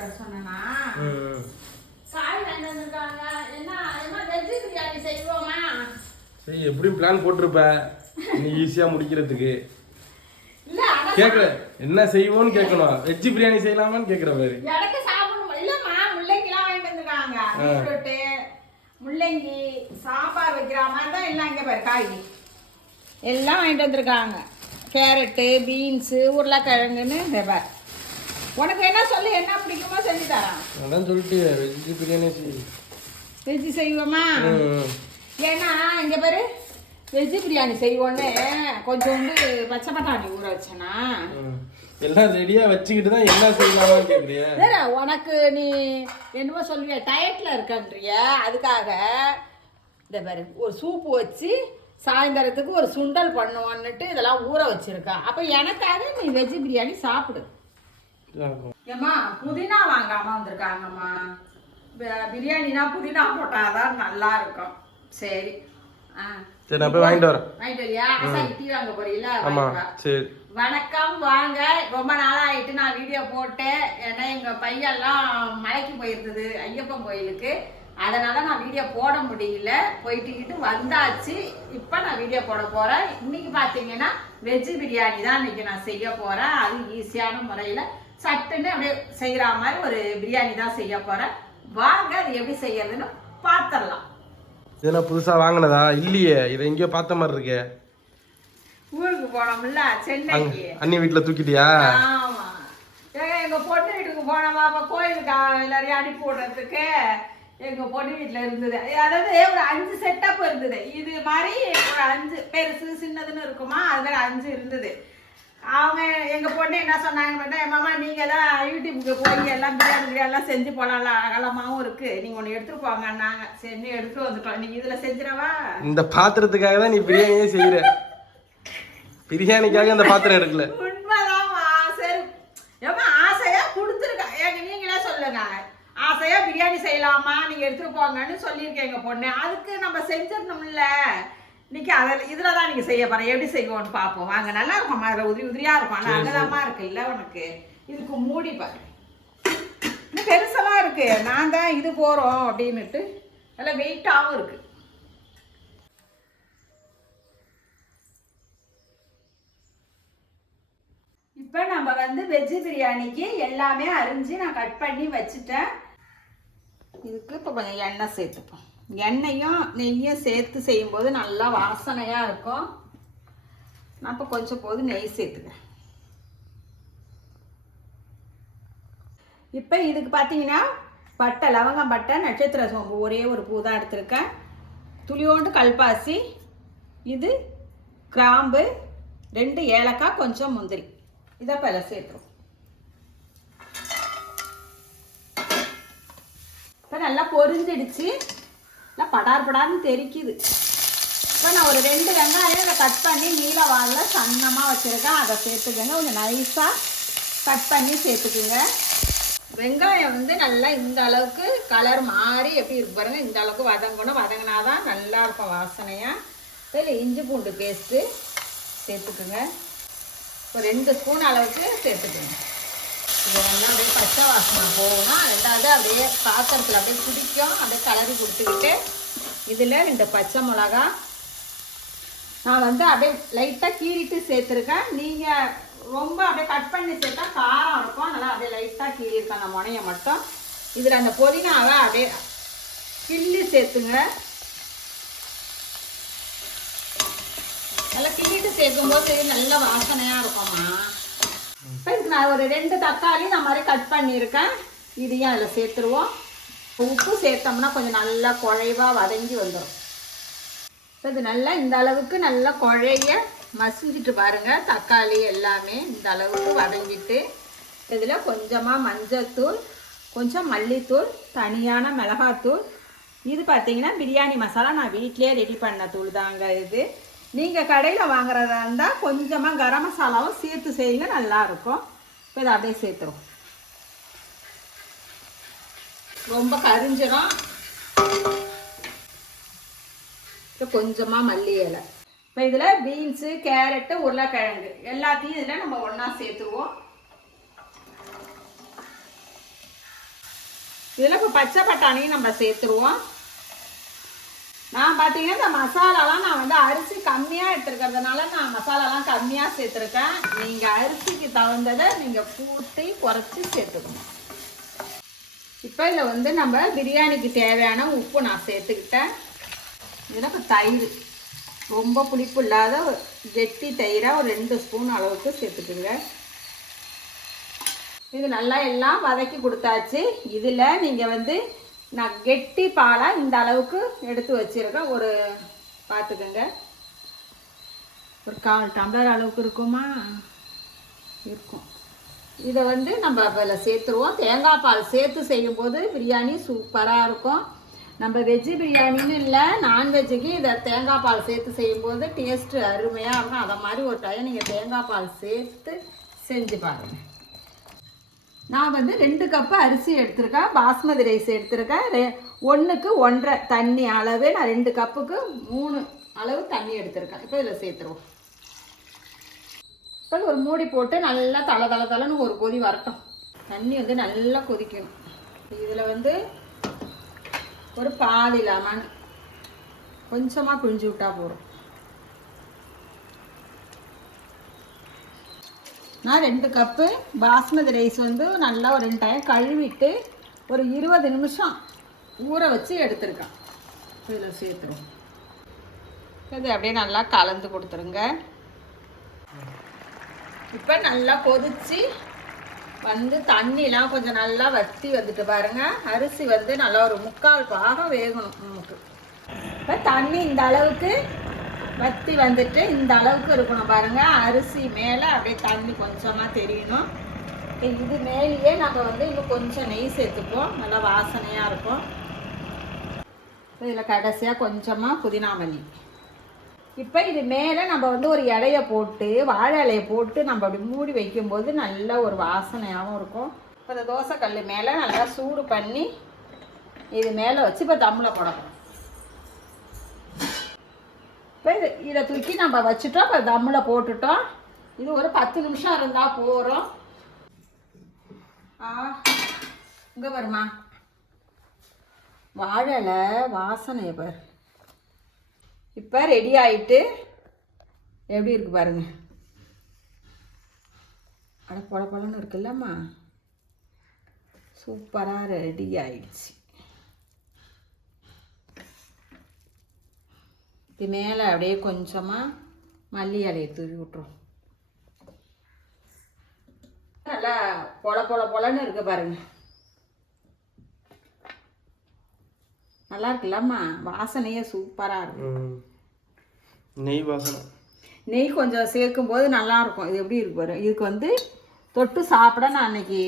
வாங்கிட்டு வர சொன்னா காய் வாங்கிட்டு வந்திருக்காங்க. என்ன வெஜ் பிரியாணி செய்வோமா? சரி, எப்படியும் பிளான் போட்டிருப்ப நீ ஈஸியா முடிக்கிறதுக்கு. இல்ல கேக்குற என்ன செய்வோம்னு கேட்கணும். வெஜ் பிரியாணி செய்யலாமான்னு கேக்குற பாரு. எனக்கு சாப்பிடணும். இல்லம்மா முள்ளங்கிலாம் வாங்கிட்டு வந்திருக்காங்க. பீட்ரூட் முள்ளங்கி சாம்பார் வைக்கிற மாதிரி தான் எல்லாம் இங்கே பாரு காய் எல்லாம் வாங்கிட்டு வந்திருக்காங்க. கேரட்டு பீன்ஸு உருளைக்கிழங்குன்னு பாரு. உனக்கு என்ன சொல்லு, என்ன பிடிக்குமோ செஞ்சு தரேன். அதான் சொல்லிட்டு வெஜ் பிரியாணி வெஜ் செய்வோமா? ஏன்னா இங்கே பாரு வெஜ் பிரியாணி செய்வோன்னு கொஞ்சோண்டு பச்சை பட்டாணி ஊற வச்சேனா எல்லாம் ரெடியா வச்சுக்கிட்டு தான் என்ன செய்யலாமான்னு கேக்குறியா? வேற உனக்கு நீ என்னமோ சொல்லுவிய டயட்ல இருக்கன்றிய, அதுக்காக இந்த பாரு ஒரு சூப்பு வச்சு சாயந்தரத்துக்கு ஒரு சுண்டல் பண்ணுவோன்னுட்டு இதெல்லாம் ஊற வச்சிருக்கா. அப்ப எனக்காக நீ வெஜ் பிரியாணி சாப்பிடு. ஏம்மா புதினா வாங்காம வந்திருக்காங்கம்மா. பிரியாணினா புதினா போட்டாதான் நல்லா இருக்கும். சரி சரி, நான் போய் வாங்கிட்டு வரேன். வாங்கிட்டு வரியா? டீ வாங்க போறீங்களா? ஆமா சரி. வணக்கம், வாங்க. ரொம்ப நாளா ஆயிட்டு நான் வீடியோ போட்டேன். ஏன்னா எங்க பையெல்லாம் மலைக்கு போயிருந்தது ஐயப்பன் கோயிலுக்கு. அதனால நான் வீடியோ போட முடியல. போயிட்டு வந்தாச்சு. இப்போ நான் வீடியோ போட போறேன். இன்னைக்கு பாத்தீங்கன்னா வெஜ் பிரியாணி தான் இன்னைக்கு நான் செய்ய போறேன். அது ஈஸியான முறையில சட்டுன்னு அப்படியே செய்யற மாதிரி ஒரு பிரியாணி தான் செய்ய போறேன். வாங்க அது எப்படி செய்யறதுன்னு பாத்திரலாம். இதெல்லாம் புதுசா வாங்கினதா? இல்லையே, இதை எங்கேயோ பார்த்த மாதிரி இருக்கே. ஊருக்கு போனோம்ல சென்னைக்கு. அண்ணி வீட்டுல தூக்கிட்டியா? ஆமா, எங்க பொண்ணு வீட்டுக்கு போனோமா. அப்ப கோயிலுக்கு எல்லாரையும் அனுப்பி விடுறதுக்கு எங்க பொண்ணு வீட்டுல இருந்தது. அதாவது ஒரு 5 செட்டப் இருந்தது. இது மாதிரி ஒரு 5 பெருசு சின்னதுன்னு இருக்குமா, அது மாதிரி 5 இருந்தது. அவங்க எங்க பொண்ணு என்ன சொன்னாங்க, மாமா நீங்க தான் யூடியூப்புக்கு போய் எல்லாம் பிரியாணிலாம் செஞ்சு போலாம், அகலமாவும் இருக்கு, நீங்க ஒண்ணு எடுத்துட்டு போங்கன்னாங்க. சரி எடுத்துட்டு வந்துட்டோம். நீங்க இதுல செஞ்சிடவா? இந்த பாத்திரத்துக்காக தான் நீ பிரியாணியே செய்யற. பிரியாணிக்காக அந்த பாத்திரம் எடுக்கல. உண்மைதான்மா. சரி ஏமா ஆசையா கொடுத்துருக்கா. ஏங்க நீங்களே சொல்லுங்க, ஆசையா பிரியாணி செய்யலாமா, நீங்க எடுத்துட்டு போங்கன்னு சொல்லியிருக்கேன் எங்க பொண்ணு. அதுக்கு நம்ம செஞ்சிடணும்ல. இன்னைக்கு இதுல தான் நீங்க செய்ய போறேன். எப்படி செய்வோம்னு பார்ப்போம் வாங்க. நல்லா இருக்கும், அதில் உதிரி உதிரியா இருக்கும். ஆனால் அங்கதாமா இருக்கு இல்ல உனக்கு. இதுக்கு மூடி பாரு, இன்னும் பெருசெல்லாம் இருக்கு. நான் தான் இது போறோம் அப்படின்னுட்டு நல்லா வெயிட்டாகவும் இருக்கு. இப்போ நம்ம வெஜ் பிரியாணிக்கு எல்லாமே அரிஞ்சு நான் கட் பண்ணி வச்சுட்டேன். இதுக்கு இப்போ கொஞ்சம் எண்ணெய் சேர்த்துப்போம். எண்ணெயும் நெய்யும் சேர்த்து செய்யும்போது நல்லா வாசனையாக இருக்கும். நான் இப்போ கொஞ்சம் போது நெய் சேர்த்துக்கிறேன். இப்போ இதுக்கு பார்த்தீங்கன்னா பட்டை, லவங்கம், பட்டை, நட்சத்திர சோம்பு ஒரே ஒரு பூ தான் எடுத்திருக்கேன். துளியோண்டு கல்பாசி, இது கிராம்பு, 2 ஏலக்காய், கொஞ்சம் முந்திரி. இதை பல சேர்த்துரும். இப்போ நல்லா பொரிஞ்சிடுச்சு. நல்லா படார் படார்னு தெரிக்குது. இப்போ நான் ஒரு 2 வெங்காயம் இதை கட் பண்ணி நீல வாலில் சன்னமாக வச்சுருக்கேன். அதை சேர்த்துக்கோங்க. கொஞ்சம் நைஸாக கட் பண்ணி சேர்த்துக்குங்க. வெங்காயம் நல்லா இந்த அளவுக்கு கலர் மாறி எப்படி இருக்கு பாருங்கள். இந்த அளவுக்கு வதங்கணும். வதங்கினாதான் நல்லா இருக்கும் வாசனையாக. இதில் இஞ்சி பூண்டு பேஸ்ட்டு சேர்த்துக்குங்க. ஒரு 2 ஸ்பூன் அளவுக்கு சேர்த்துக்கணும். இது அப்படியே பச்சை வாசனை போகணும். ரெண்டாவது அப்படியே பாத்திரத்தில் அப்படியே பிடிக்கும். அப்படியே கலரி கொடுத்துக்கிட்டு இதில் 2 பச்சை மிளகா நான் அப்படியே லைட்டாக கீறிட்டு சேர்த்துருக்கேன். நீங்கள் ரொம்ப அப்படியே கட் பண்ணி சேர்த்தா காரம் இருக்கும். அதனால் அப்படியே லைட்டாக கீறியிருக்கேன் அந்த முனையை மட்டும். இதில் அந்த புதினாவை அப்படியே கிள்ளி சேர்த்துங்க. நல்லா கிள்ளிட்டு சேர்க்கும்போது நல்ல வாசனையாக இருக்கும்மா. இப்போ இதுக்கு நான் ஒரு 2 தக்காளி நான் மாதிரி கட் பண்ணியிருக்கேன். இதையும் அதில் சேர்த்துருவோம். உப்பு சேர்த்தோம்னா கொஞ்சம் நல்லா குழைவாக வதங்கி வந்துடும். இப்போ இது நல்லா இந்த அளவுக்கு நல்லா குழைய மசிஞ்சிட்டு பாருங்கள். தக்காளி எல்லாமே இந்த அளவுக்கு வதங்கிட்டு இதில் கொஞ்சமாக மஞ்சள்தூள், கொஞ்சம் மல்லித்தூள், தனியான மிளகாத்தூள். இது பார்த்தீங்கன்னா பிரியாணி மசாலா நான் வீட்டிலே ரெடி பண்ண தூள் தாங்க இது. நீங்கள் கடையில் வாங்குறதா இருந்தால் கொஞ்சமாக கரம் மசாலாவும் சேர்த்து செய்யுங்க, நல்லாயிருக்கும். இப்போ இதை அப்படியே சேர்த்துரும். ரொம்ப கரிஞ்சிடும். இப்போ கொஞ்சமாக மல்லி இலை. இப்போ இதில் பீன்ஸு, கேரட்டு, உருளைக்கிழங்கு எல்லாத்தையும் இதில் நம்ம ஒன்றா சேர்த்துருவோம். இதில் இப்போ பச்சை பட்டாணியும் நம்ம சேர்த்துருவோம். நான் பார்த்தீங்கன்னா இந்த மசாலாலாம் நான் வந்து அரிசி கம்மியாக எடுத்துருக்கிறதுனால நான் மசாலாலாம் கம்மியாக சேர்த்துருக்கேன். நீங்கள் அரிசிக்கு தகுந்ததை நீங்கள் கூட்டி குறைச்சி சேர்த்துக்கணும். இப்போ இதில் வந்து நம்ம பிரியாணிக்கு தேவையான உப்பு நான் சேர்த்துக்கிட்டேன். இதில் இப்போ தயிர், ரொம்ப புளிப்பு இல்லாத கெட்டி தயிராக ஒரு 2 ஸ்பூன் அளவுக்கு சேர்த்துக்குங்க. இது நல்லா எல்லாம் வதக்கி கொடுத்தாச்சு. இதில் நீங்கள் வந்து நான் கெட்டி பாலாக இந்த அளவுக்கு எடுத்து வச்சுருக்கேன். ஒரு பார்த்துக்கோங்க, ஒரு 1/4 டம்ளர் அளவுக்கு இருக்குமா இருக்கும். இதை வந்து நம்ம அதில் சேர்த்துருவோம். தேங்காய் பால் சேர்த்து செய்யும்போது பிரியாணி சூப்பராக இருக்கும். நம்ம வெஜ்ஜு பிரியாணின்னு இல்லை, நான்வெஜ்ஜுக்கு இதை தேங்காய் பால் சேர்த்து செய்யும்போது டேஸ்ட்டு அருமையாக இருக்கும். அதை மாதிரி ஒரு டைம் நீங்கள் தேங்காய் பால் சேர்த்து செஞ்சு பாருங்கள். நான் வந்து 2 கப்பு அரிசி எடுத்திருக்கேன், பாஸ்மதி ரைஸ் எடுத்திருக்கேன். 1க்கு 1.5 தண்ணி அளவு, நான் 2 கப்புக்கு 3 அளவு தண்ணி எடுத்திருக்கேன். இப்போ இதில் சேர்த்துருவோம். இப்போ ஒரு மூடி போட்டு நல்லா தளன்னு ஒரு கொதி வரட்டும். தண்ணி வந்து நல்லா கொதிக்கணும். இதில் வந்து ஒரு பாதி லெமன் கொஞ்சமாக பிழிஞ்சு விட்டா போதும். நான் 2 கப்பு பாஸ்மதி ரைஸ் வந்து நல்லா ஒரு 2 டைம் கழுவிட்டு ஒரு 20 நிமிஷம் ஊற வச்சு எடுத்துருக்கேன். இதில் சேர்த்துருவோம். இது அப்படியே நல்லா கலந்து கொடுத்துருங்க. இப்போ நல்லா கொதிச்சு வந்து தண்ணிலாம் கொஞ்சம் நல்லா வற்றி வந்துட்டு பாருங்கள். அரிசி வந்து நல்லா ஒரு 3/4 பாகம் வேகணும் நமக்கு. இப்போ தண்ணி இந்த அளவுக்கு வற்றி வந்துட்டு இந்த அளவுக்கு இருக்கணும் பாருங்கள். அரிசி மேலே அப்படியே தண்ணி கொஞ்சமாக தெரியணும். இது மேலேயே நம்ம வந்து இன்னும் கொஞ்சம் நெய் சேர்த்துப்போம், நல்லா வாசனையாக இருக்கும். இதில் கடைசியாக கொஞ்சமாக புதினா மல்லி. இப்போ இது மேலே நம்ம வந்து ஒரு இலையை போட்டு, வாழை இலையை போட்டு நம்ம அப்படி மூடி வைக்கும்போது நல்ல ஒரு வாசனையாகவும் இருக்கும். இப்போ இந்த தோசைக்கல் மேலே நல்லா சூடு பண்ணி இது மேலே வச்சு இப்போ தம்மில் போடணும். இப்போ இதை தூக்கி நம்ம வச்சுட்டோம். இப்போ தம்மில் போட்டுட்டோம். இது ஒரு 10 நிமிஷம் இருந்தால் போகிறோம். இங்கே வருமா வாழலை வாசனை பாரு. இப்போ ரெடி ஆகிட்டு எப்படி இருக்கு பாருங்க. அட பொல பொலன்னு இருக்குல்லம்மா, சூப்பராக ரெடி ஆயிடுச்சு. இது மேலே அப்படியே கொஞ்சமாக மல்லி இலையை தூவி விட்டுரும். நல்லா பொலன்னு இருக்கு பாருங்க. நல்லா இருக்குல்லம்மா, வாசனையே சூப்பராக இருக்கும். நெய் வாசனை, நெய் கொஞ்சம் சேர்க்கும்போது நல்லாயிருக்கும். இது எப்படி இருக்கு பாரு. இதுக்கு வந்து தொட்டு சாப்பிட நான் அன்னைக்கு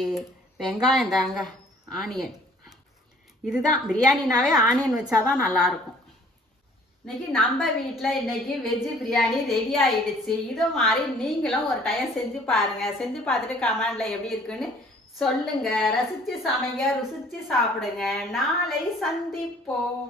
வெங்காயம் தாங்க, ஆனியன். இதுதான் பிரியாணினாவே ஆனியன் வச்சாதான் நல்லாயிருக்கும். இன்னைக்கு நம்ம வீட்டில் இன்னைக்கு வெஜ்ஜு பிரியாணி ரெடி ஆகிடுச்சு. இது மாதிரி நீங்களும் ஒரு டைம் செஞ்சு பாருங்கள். செஞ்சு பார்த்துட்டு கமெண்டில் எப்படி இருக்குன்னு சொல்லுங்கள். ரசித்து சமைங்க, ருசித்து சாப்பிடுங்க. நாளை சந்திப்போம்.